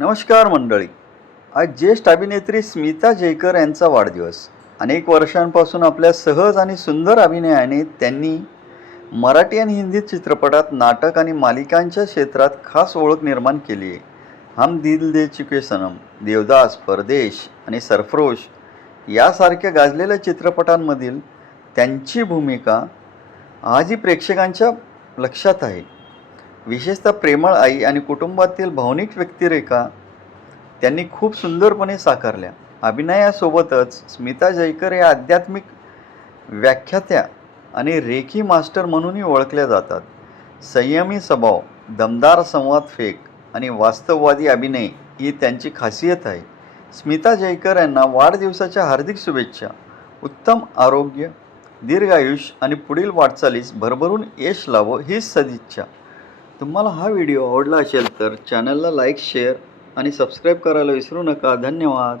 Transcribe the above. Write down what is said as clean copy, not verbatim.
नमस्कार मंडळी. आज ज्येष्ठ अभिनेत्री स्मिता जयकर यांचा वाढदिवस. अनेक वर्षांपासून आपल्या सहज आणि सुंदर अभिनयाने त्यांनी मराठी आणि हिंदी चित्रपटात, नाटक आणि मालिकांच्या क्षेत्रात खास ओळख निर्माण केली आहे. हम दिल दे चुके सनम, देवदास, परदेश आणि सरफरोश यासारख्या गाजलेल्या चित्रपटांमधील त्यांची भूमिका आजही प्रेक्षकांच्या लक्षात आहे. विशेषतः प्रेमळ आई आणि कुटुंबातील भावनिक व्यक्तिरेखा त्यांनी खूप सुंदरपणे साकारल्या. अभिनयासोबतच स्मिता जयकर या आध्यात्मिक व्याख्यात्या आणि रेखी मास्टर म्हणूनही ओळखल्या जातात. संयमी स्वभाव, दमदार संवाद फेक आणि वास्तववादी अभिनय ही त्यांची खासियत आहे. स्मिता जयकर यांना वाढदिवसाच्या हार्दिक शुभेच्छा. उत्तम आरोग्य, दीर्घायुष्य आणि पुढील वाटचालीस भरभरून यश लाभो हीच सदिच्छा. तुम्हाला हा व्हिडिओ आवडला असेल तर चॅनलला लाईक, शेअर आणि सबस्क्राईब करायला विसरू नका. धन्यवाद.